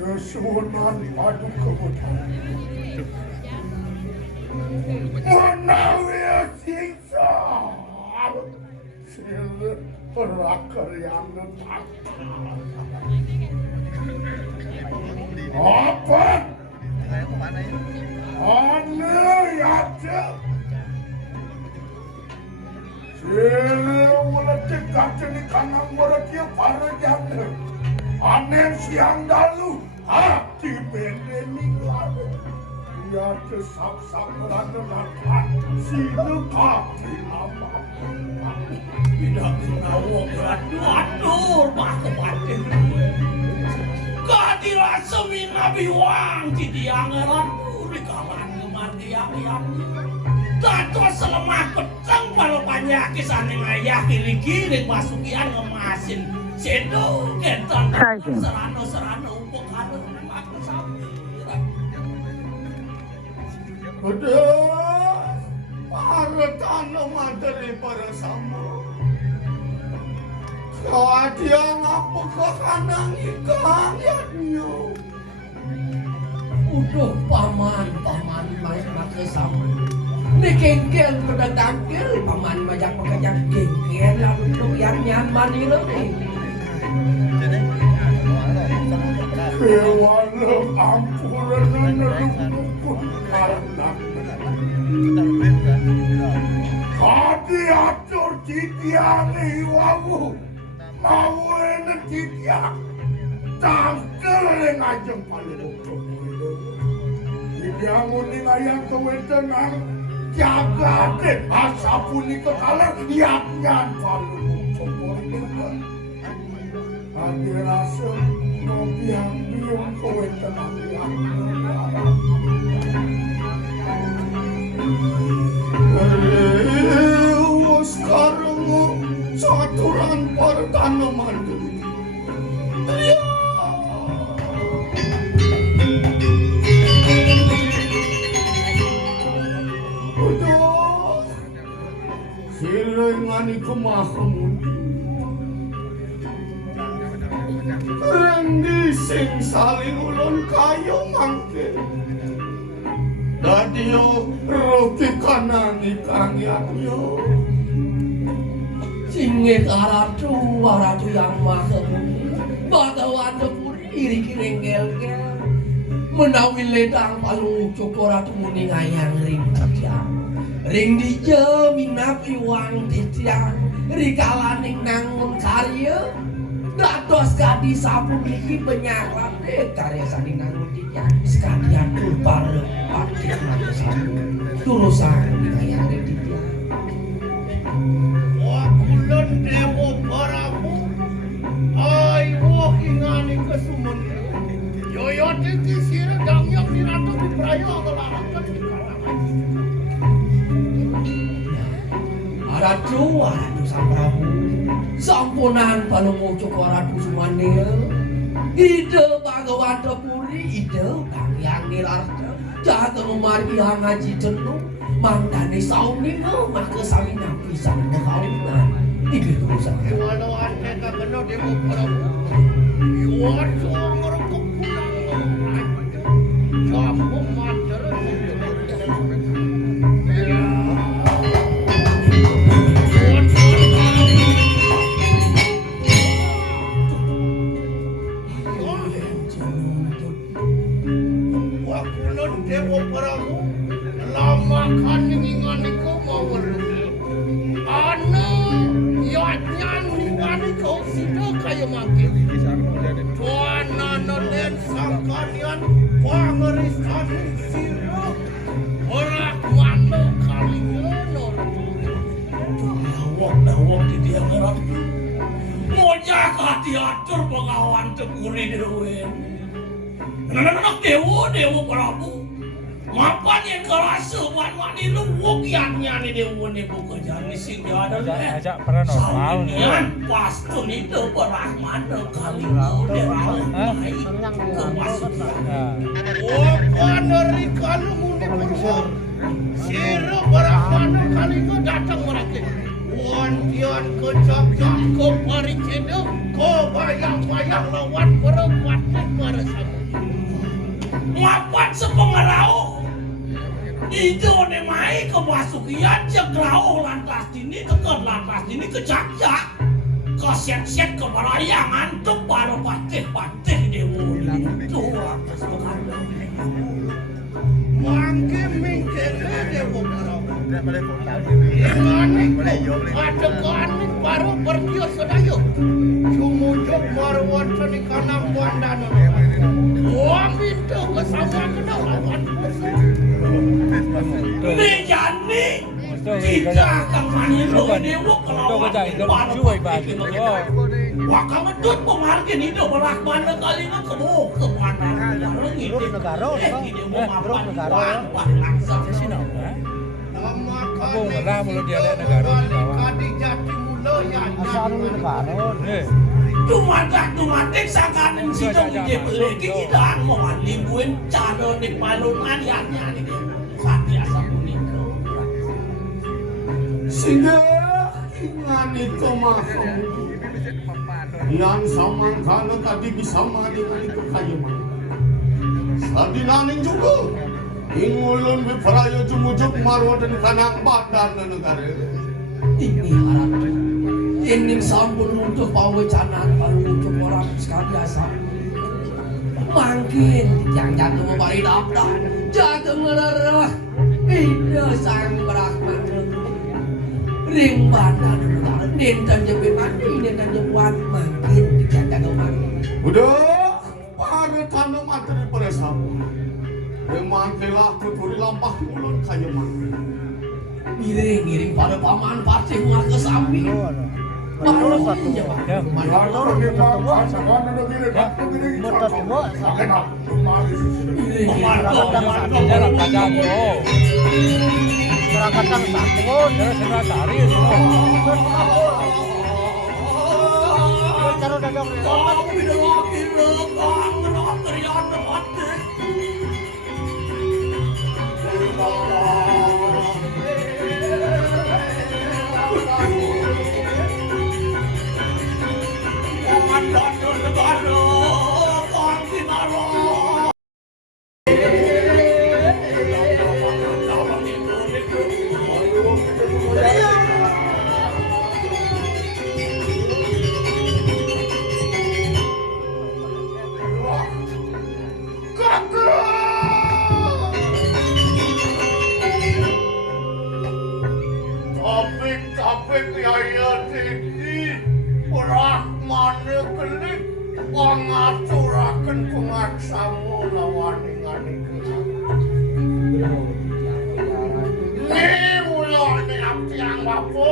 Sesunan padu kemudian menawi siksa sila perakaryan apa? Aneh aja sila uletik kaceni kanang merekia para janda aneh siang dalu hati bendening lalu ia desap-sap merana-rana sila kaki nama tidak menawa berat-atur pak kebatin kadilah semina biwang didiangeran di kalan kemardiang-yang tato selemah petang kalau banyak kisaning ayah kiri-kiri masukian ngemasin sedo kenton serano upuk halus aku sampai udah para tanaman dari para sama kadiang apa kekanang ikan yadnya udah paman main pakai sama ini kengkel pada tangkil paman banyak pekerjaan kengkel lalu tuh yang nyaman ini lebih walau ampunan nerukukun karena kadi atur titiangi wawu mau enak titiang tangkel yang ajeng paling titiang uning ayang kewetenang jaga deh asapuni kekalan yaknyan paling adi rasa biang-biang kewetenang sekarang saturan para tanaman udah silengani kemahamun rendi sing saling ulun kayu mangke dadiyo roki kanangi kangyakyo singit aratu yang maha bagawan depuri riki renggel-gel menawi ledang palung cukuratu muning ayang ring titiang ring dija minapi wang titiang rikalaning nangun karya dados gadi sapu diki penyarat karya saning nangun titiang sekalian tulpar aktif nanti sapu turusan ayang ring titiang wakulun dewo paramu ay wakingani kesumun yoyote kisir dangyang nirato diprayo ngelarakan di kalangan Aratu sang Prabu sampunan panumucuk Aratu Sumanil ide Bhagawan Depuri ide Kangyang Nilarta jatuh margi hangaji jenuh mandane sauningo maka sawinang pisang mekawinan ibu tulisan walau ane kageno dewo Prabu iwan suang ngerukuk pulang jamu mater dewo Prabu lama kan ningan iku mau weruh ana yatnyan ningan iku sida kaya mangke tuana nolen sangkanian pangerisan sira ora mano kalingono dawok di dia ngarep mojak diatur pengawan Depuri dewe anak dewo Prabu mapan yang kerasa wani luwuk yannya ni dewa ni buka jani singgah ada ajak paranormal saunian pastun itu berahman kali kau derang baik kemasukan dari kalau muni penjor sira berahman kali kau datang mereka wantian kejap-jap kau pariceda kau bayang-bayang lawan perempuan para samu Tuan sepengerau itu ne mai kemasukian jegrau lantas ini tekan lantas ini kejak-jak keset-set keberayangan tuh para patih-patih dewo itu lantas mengadang mangke mingkene dewo kerau ingani adegan baru berdio sedayo sumujuk marwan senikanam wandana amin tuh kesawan kena lawan Nejani kita akan manilo dewo kelawan waka medut pemargin itu melakban kali nggak kemo kemana gitu negara langsung ra mulut dia ada negara asal negara Tumatak sangkanan si dong dia beli kita mau libuin cara di palungan yannya nih hati asam kuning sehingga ingan itu mahal yang sama kalau tadi bisa dengan itu kayaman sadinaning juga ingulun biparaya jumujuk marwa dan kanang badan negara ini harap ini sampun untuk pawecanan baru untuk orang sekali asal makin yang jatuh membari daftar jatuh ngerarah ini sang berahman ring badan negara dan jepit mati dan jepuan makin jatuh mati udah para tanam materi pada sabu memang telah tuturi lampah mulut kayaman ngiring pada paman pasti muat ke samping Terus satu ya. Topik yaya tinggi Rahman kelik pangaturaken pemaksamu lawan ingani ini mula ini abdiang bapo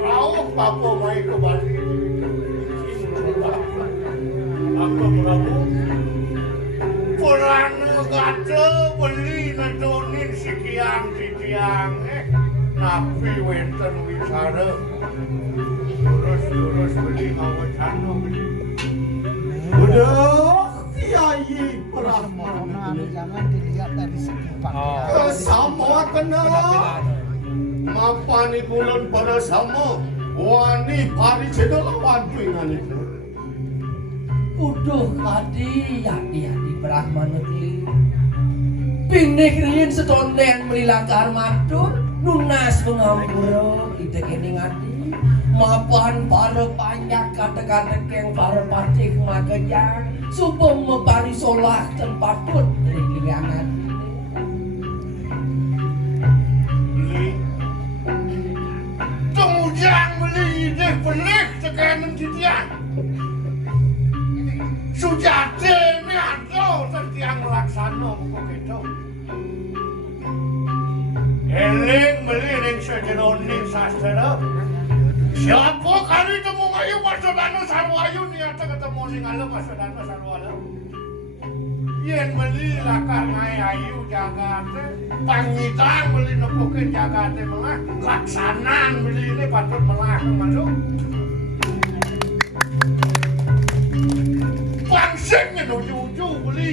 rauh bapo mai ke Bali aku Prabu Purana gata beli nedonin sikiang napi wenten wisara lurus beli ngawacana udah kiai Brahmana jangan dilihat dari segi pakaian. sama kena mapani kulon pada sama wani pari cedol lawan tuingan itu uduh tadi hati-hati Brahmana negeri pinik riin setondean melilangkar matur nunas pengampura kita kini ngati mapan para panjak kata-kata yang para patih makanya supaya mempari solah dan patut dari keliangan beli temujang beli ide pelik tekanan titian sujate ini ada setiang laksana pokok itu eling beli ring sejeroning sastra siapa kali temu ngayu pasodano sarwayu niata ketemu sing alem pasodano sarwayu yen beli lakar ngai ayu jagate pangitang beli nepukin jagate melah laksanan beli ini patut melah masuk pangsingnya nuju-uju beli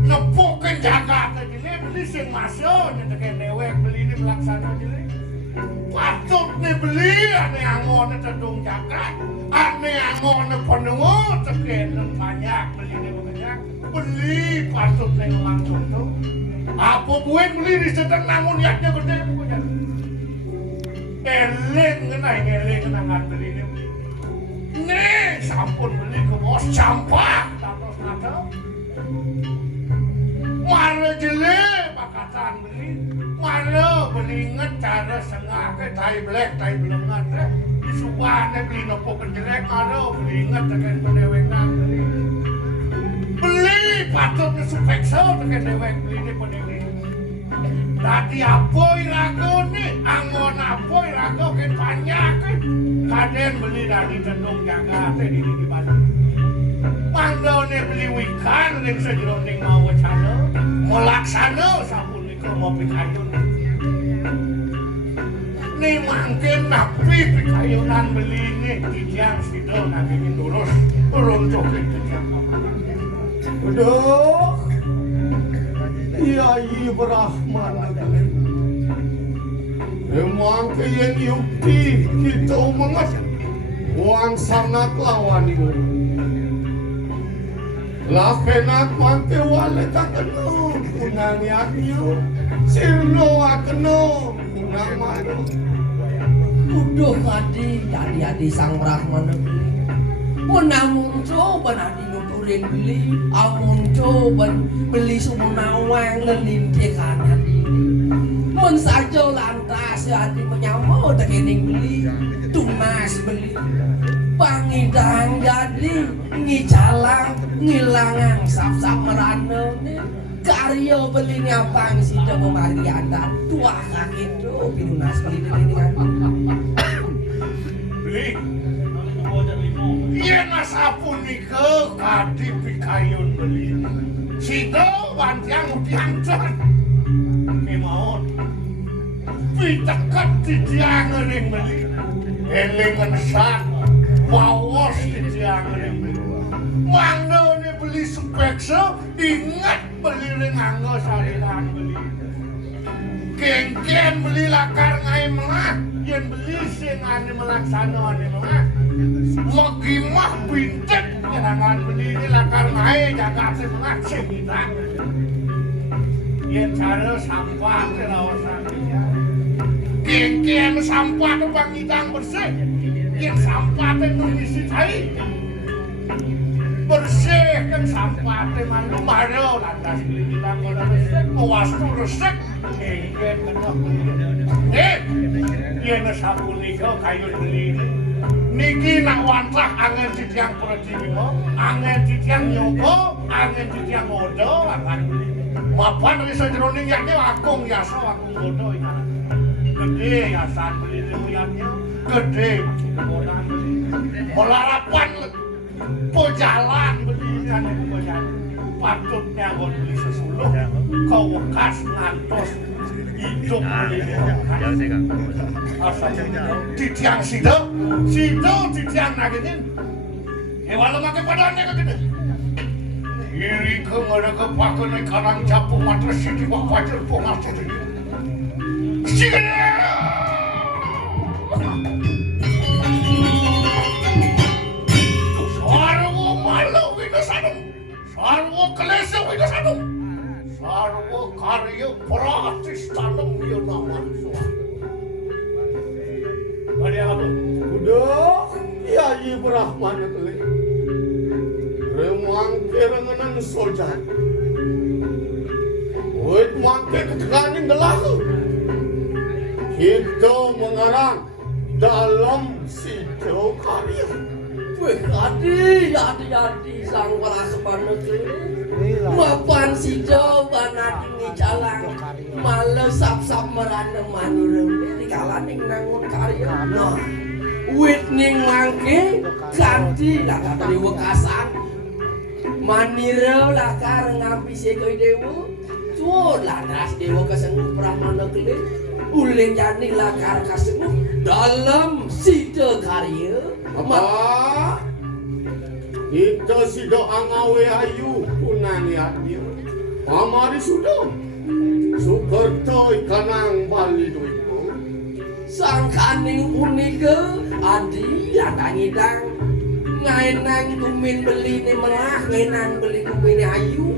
nepukin jagate jeli beli sing masuk nyetekin dewek beli ini melaksana jeli patut nih beli ane angon cedung jagat ane angon pendengar tekin banyak beli ini banyak beli patut patut neng langsung tuh. Apa buat beli di sedang namun niatnya gede punya. Eleng ngenang beli ini. Nih, sampun beli ke bos campak, terus ada. Mana jele pakatan beli, mana beli inget cara sengah ke tai black, tai belengat deh. Di subahnya beli nopo penjelek, mana beli inget dengan pendewengan beli. Beli patutnya supekso dengan dewek beli ini pendewengan. Tadi apa irago nih, angon apa irago kan banyak kan. Kaden beli dari Tendung Jaga teh di Bandung. Manggone beli wikan ning sejeroning mau wacana, melaksana sapunika mau pikayun. Nih mangken napi pikayunan beli ini tijang sidol nanging lurus runtuh ke tijang. Aduh, Yai Brahman emang yang yukti kita umangat uang sangat lawan itu lah kenak mante wale tak kena unang yaknya sirno akeno unang mano udah kadi jadi sang Brahman menamun coba nanti nuturin beli amun coba beli sumunawang lelinte kanan ini mun saja lantas hati menyamau tekening beli tunas beli pangidang jadi ngicalang ngilangang sap-sap merana karya beli nyapang sida memariadan tua kaki itu pinunas beli ini kan Beli iya mas apunika kadi pikayun beli sida wantiang diangcat kemaut pitakat didiangan yang beli elengan sat wawas didiangan yang beli manggone beli supekso ingat beli renganggo sariran beli kengken beli lakar ngai melah yen beli sing ane melaksana ane melah magimah bintek nyerangan beli ini lakar ngai jaga sing melah sing hilang yen cara sampah ke lawasan kengken sampah ke bangidang bersih yen sampah ke ngisi cai bersih kan sampah ke malu malu lantas beli kita kalau resek mewastu resek kengken kena yen sapunika kayu beli niki nak wantah angen titiang perciwino angen titiang nyogo angen titiang ngodo akan beli mapan risa jroning yakni akung yaso akung ngodo gede yasan beli tuyangnya gede kemodan beli melarapan pejalan beli kan pejalan patutnya ngon beli sesuluh kau wekas ngantos hidup beli asal titiang sido titiang naginin hewan lemake padane kegede iri kengada kepakan ikan capung matra siti wajar pengasut ini sigene sarwo malu widosanum sarwo kelesa widosanum sarwo karya pratistanum yonaman suara ada apa? Udah Yai Brahman kali remangke rengenan soja wait mangke ketekanin gelahu kita mengarang dalam sido karya wih adi sang Brahman kali mapan sido banat ini jalan malu sap-sap merana manirem di kalaning nangun karya no wit ning mangke ganti lah dari wekasan manirem lah kar ngampi sekoi dewa cuod lah das dewa kesengguh Brahmana gede uling jani lah kar kasengguh dalam sida karya apa? Kita sido angawe ayu punani hati amari sudah Sukerto ikanang bali duiku sang kaning unika adi adang-idang ngainang kumin beli ni melah ngainang beli kumin ayu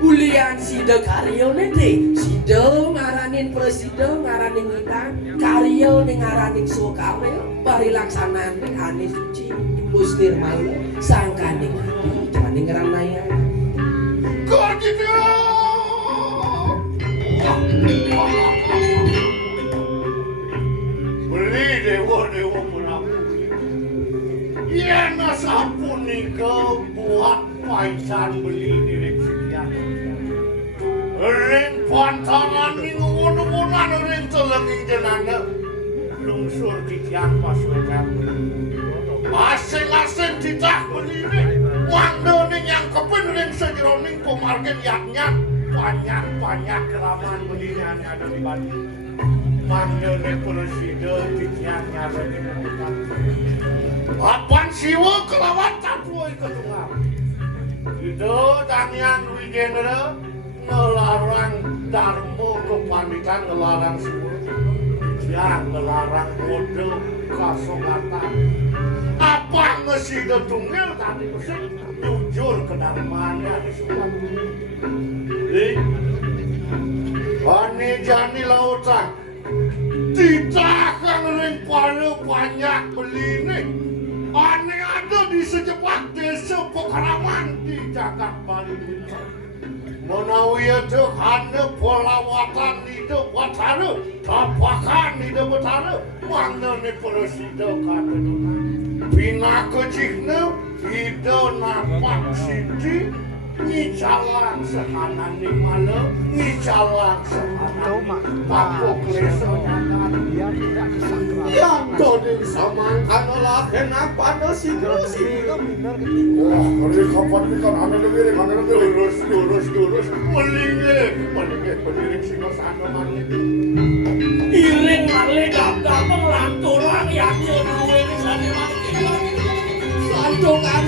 Ulian sida karyo nete, sida ngaranin presiden, ngaranin ngitang, karyo ning ngaranin sukaryo, bari laksanaan ning ane suci, imbus nirmala, sangkaning hati, janing ranaya. Kok gitu? Beli dewa-dewa perahu. Iya nasapunika buat paisan beli direksian. Ring pantangan ning ngono-ngonan ring telenging jenana. Lungsur titian pasukan. Asing-asing titah beli wangdo ning yang kepen ring sejeroning pemargen yaknya banyak keraman beli yang ada di Bali. Wangdo ning presiden titian ada di Bali. Apan siwa kelawat tatwoi ketunggal. Itu tangian Wijendra ngelarang Darmo kepanitan ngelarang siwa. Yang ngelarang kode kasongatan. Apa ngesida tunggal tadi mesin jujur ke darmanya di surat. Ani jani lautan. Titakan ring pada banyak beli nih. Ani ada di sejebak desa Pekaraman di Jagat Bali. Menawi itu hanya pelawatan itu batara, tapakan itu batara, mana ni presida kata duna. Bina kecikna, itu nampak siti, ni calang sekanan ni malam, ni calang sekanan ni papuk leso nyakan. Dia tidak disangka. Yang toding samangkan olah kenapa ada si Itu benar gitu. wah, hari kapan ni kan anda lebih lurus, melingge, berdiri singgah mani. Iring malih dap-dap ngelanturan ya jenenge wis ane mati. Santo kan